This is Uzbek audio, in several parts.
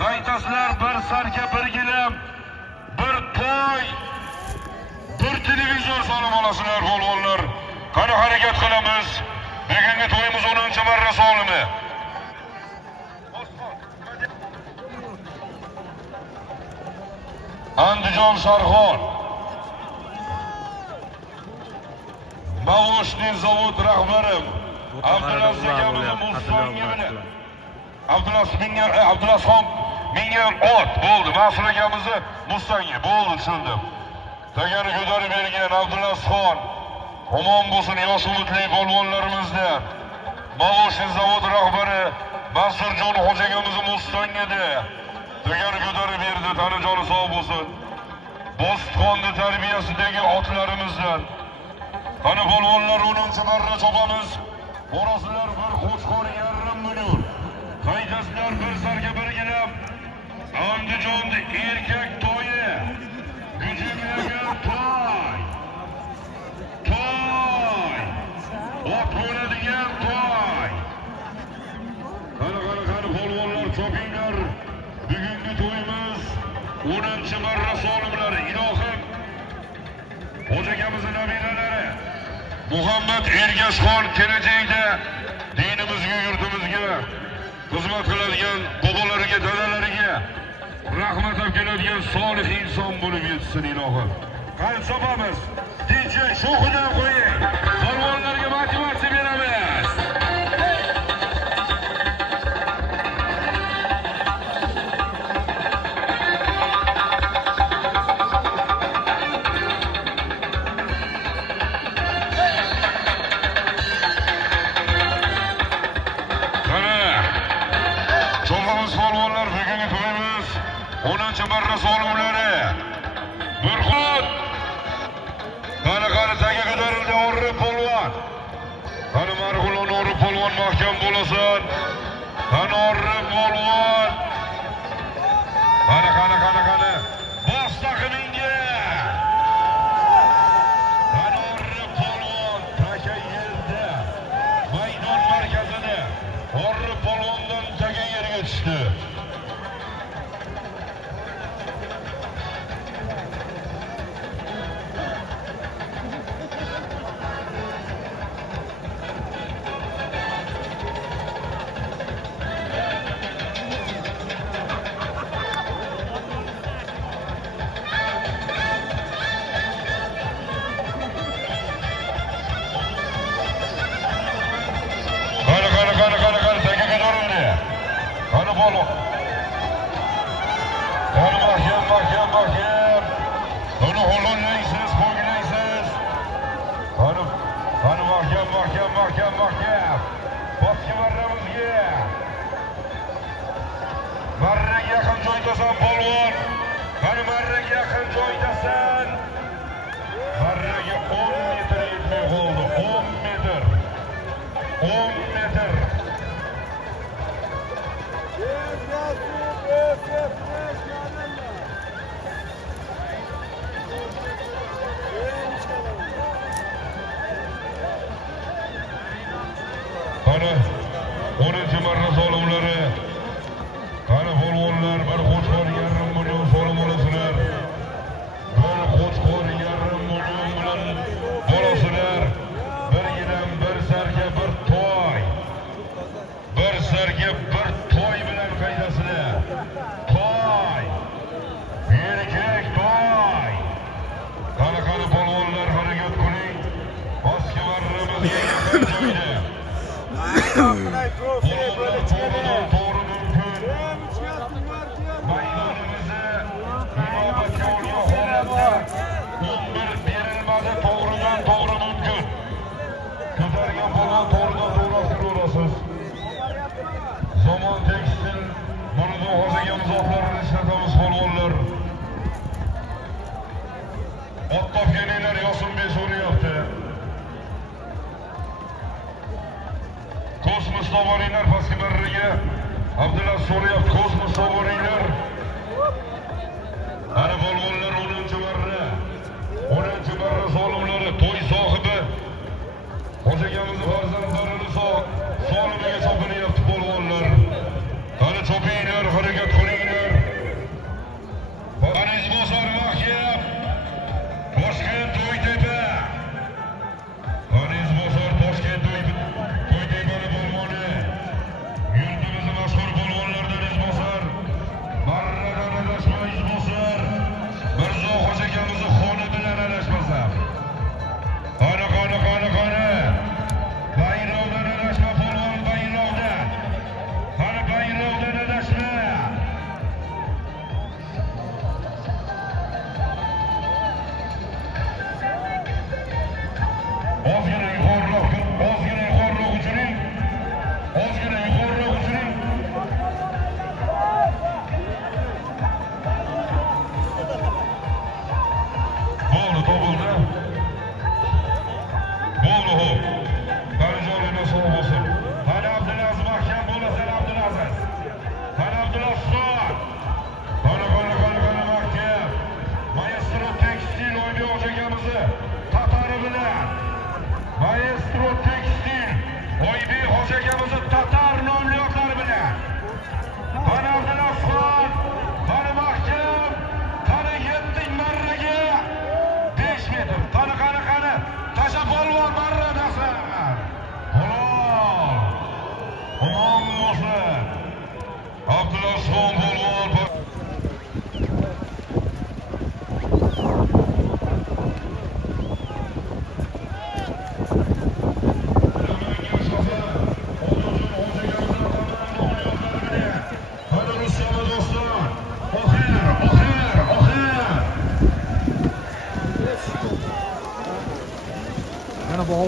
Qaytasizlar bir sarka bir gilam, bir to'y, bir televizor solib olasizlar polvonlar. Qani harakat qilamiz. Bugungi to'yimiz 10-marra solimi. Andijon Sharxon Mavoshni zavod rahbari Abdulaziz akamizni Mustangi bilan Abdulazxon mingan ot bo'ldi. Mas'ul akamizni Mustangi bo'ldi, tushundim. Tagani ko'tarib bergan Abdulazxon omon bo'lsin, yosh umidli polvonlarimizdan. Mavoshni zavod rahbari Mansurjon Xo'ja akamizni Mustangida tagani ko'tarib berdi. Tanijoni sog' bo'lsin. Bo'stonning tarbiyasidagi otlarimizdan. Qani polvonlar 10-marra chopamiz. Borasizlar bir qo'chqor 1,5 million. Qaytasizlar bir sarga bir gilam. Andijonda erkak to'yi. Gujimlagan to'y. To'y. Ot bo'ladigan to'y. Qani polvonlar chopinglar. Bugungi to'yimiz 10-marra solimlar. Ilohim Xo'ja akamizning nabiralari Muhammad Ergashxon kelajakda dinimizga, yurtimizga xizmat qiladigan bobolariga, dadalariga rahmat olib keladigan solih inson bo'lib yetsin ilohim. Qani chopamiz. DJ sho'xidan qo'ying. Polvonlarga motivatsiya beramiz. Polvonlar bugungi to'yimiz 10-marra solimlari. Burxon. Qani taga ko'tarildi Orri polvon. Qani marg'ulon Orri polvon mahkam bo'lasan. Qani Orri polvon. Qani. Bos taqimingga. Qani Orri polvon taga yerda. Maydon markazida Orri polvondan taga yerga tushdi. Qani taga ko'tarildi. Qani polvon. Qani mahkam. Qani holonlaysiz, qo'ylaysiz. Qani mahkam. Bosga marramizga. Marraga yaqin joydasan polvon. Qani marraga yaqin joydasan. Marraga 10 metr yetmay qoldi. 10 metr. Qani 10-marra solimlari. Qani polvonlar bir qo'chqor 1,5 million solim olasizlar. Bir qo'chqor 1,5 million bilan bolasizlar. Bir gilam, bir sarga, bir to'y. Bir sarga, bir to'y bilan qaydasizlar. To'y. Erkak to'y. Qani polvonlar harakat qiling. Bosga marramizga yaqin joyda. Polvonlar to'g'ri mumkin. Maydonimizni inobatga olgan holatda 11 berilmadi, to'g'ri mumkin. Ko'targan polvon to'g'ridan ko'rasiz. Zamon tekstil buni hozirga muzohlarni ishlatamiz polvonlar. Ot topganinglar Yosinbek so'rayapti. Kosmos tovaringlar pastki marraga. Abdulaziz so'rayapti, kosmos tovaringlar. Qani polvonlar 10-marra. 10-marra solimlari to'y sohibi Xo'ja akamizni farzandlarini solimiga chopilyapti polvonlar. Qani chopinglar, harakat qilinglar.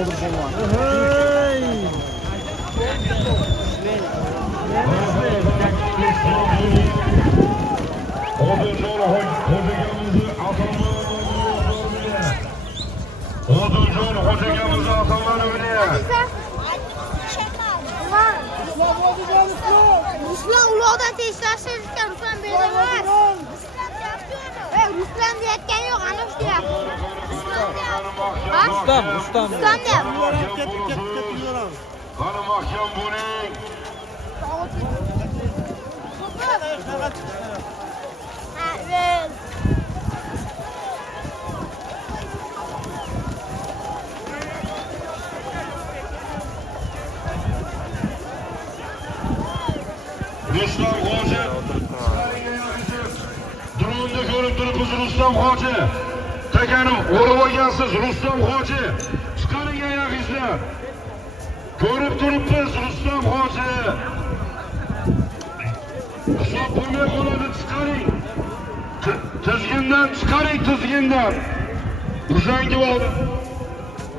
Bahadır polvon. Hey! Odunjon hocagamiz atalari bilan. Ruslan uloqdan teslashtirishgan Ruslan beraman. Ruslan deyotgani yo'q, ana shu deyapti. Rustam. Qani mahkam bo'ling. Rustam Hoji. Dronda ko'rib turibmiz Rustam Hoji. Takanim o'rib olgansiz Rustam Hoji. Chiqaring oyog'ingizlar. Ko'rib turibmiz Rustam Hoji. Hisob bo'lmay qoladi, chiqaring. Tizgindan chiqaring, tizgindan. Uzangivoda.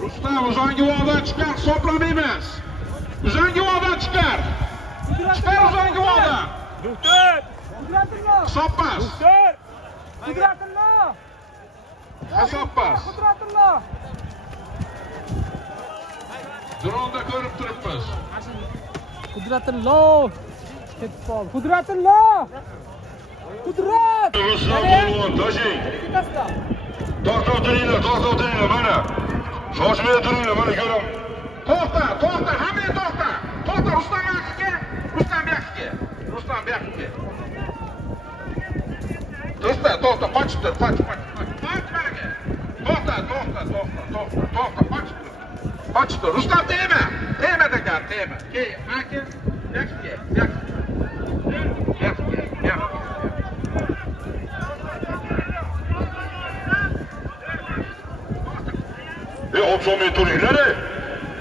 Rustam Uzangivoda chiqar, hisoblamaymiz. Uzangivoda chiqar. Chiqar Uzangivoda. Doktor! Qudratullo! Hisobmas. Doktor! Qudratullo! Hisobmas. Qudratullo! Dronda ko'rib turibmiz. Qudratullo! Ketib qoldi. Qudratullo! Qudrat! Rustam polvon, tashing. To'xtab turinglar, mana. Shoshmay turinglar, mana ko'ram. To'xta, hamma to'xta. To'xta, Rustam yoqqa. To'xta, qochib tur, qoch. To'xta, qochib tur. Rustam tegma degan, tegma. Keyin, aka, yoqqa. O'tsamay turinglar.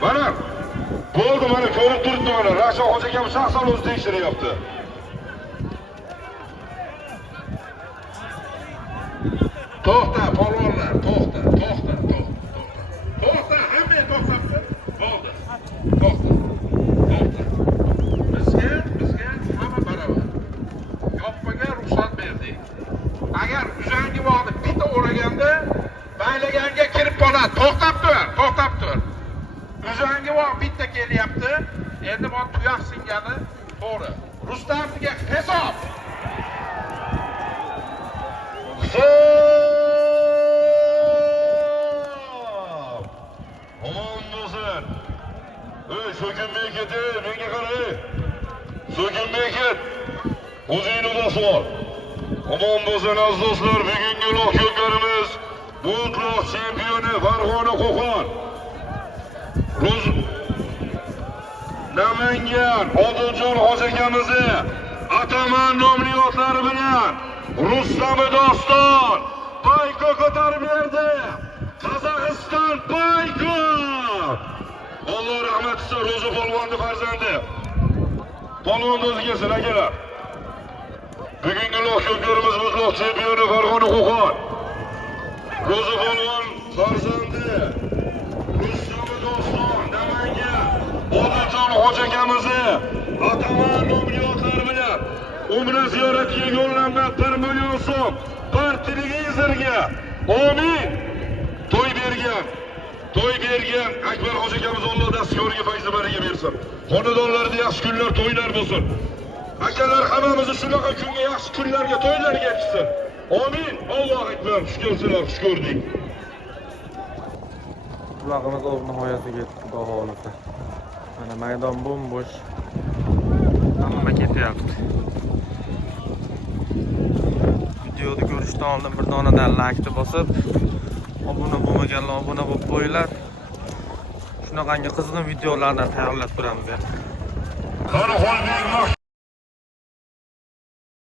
Mana bo'ldi, mana ko'rib turibdi mana. Rashid hojagam shaxsan o'zi tekshiryapti. To'xta, polvonlar, to'xta. Hamma to'xtabdi. Bo'ldi. To'xta. Bizga hamma barobar. Yoppaga ruxsat berdik. Agar Uzangivoqni bitta o'raganda baylaganga kirib qoladi. To'xtab tur. Uzangivoq bitta kelyapti. Endi bu tuyoq singani to'g'ri. Rustamga hisob. Omon bo'lsin. So'kinmay ket, menga qara. So'kinmay ket. O'zingni bosib ol. Omon bo'lsin aziz do'stlar, bugungi uloq ko'klarimiz mutlaq chempioni Farg'ona Qo'qon. Namangan Odiljon hojagamizni ataman nomli otlari bilan Rustam Doston Payko ko'tarib berdi. Qozog'iston Payko. Alloh rahmat etsin, Ro'za polvonni farzandi. Polvon o'zigasin akalar. Bugungi uloq ko'klarimiz mutlaq chempioni Farg'ona Qo'qon. Ro'za polvon farzandi Rustam Doston Namangan Odiljon hojagamizni ataman nomli otlari bilan Umra ziyoratiga yo'llanma 1 million so'm bir televizorga. Amin. To'y bergan Akbar hojagamiz Alloh dastgoriga fayz bariga bersin. Xonadonlarda yaxshi kunlar, to'ylar bo'lsin. Akalar hammamizni shunaqa kunga, yaxshi kunlarga, to'ylarga yetishsin. Amin. Allohu akbar. Xush kelibsizlar, xush ko'rdik. Uloqimiz o'z nihoyasiga yetdi, xudo xohlasa. Mana maydon bo'm-bo'sh. Hamma ketyapti. Videoni ko'rishdan oldin bir donadan like bosib, obuna bo'lmaganlar obuna bo'lib qo'yinglar. Shunaqangi qizg'in videolardan tayyorlab turamiz. Qani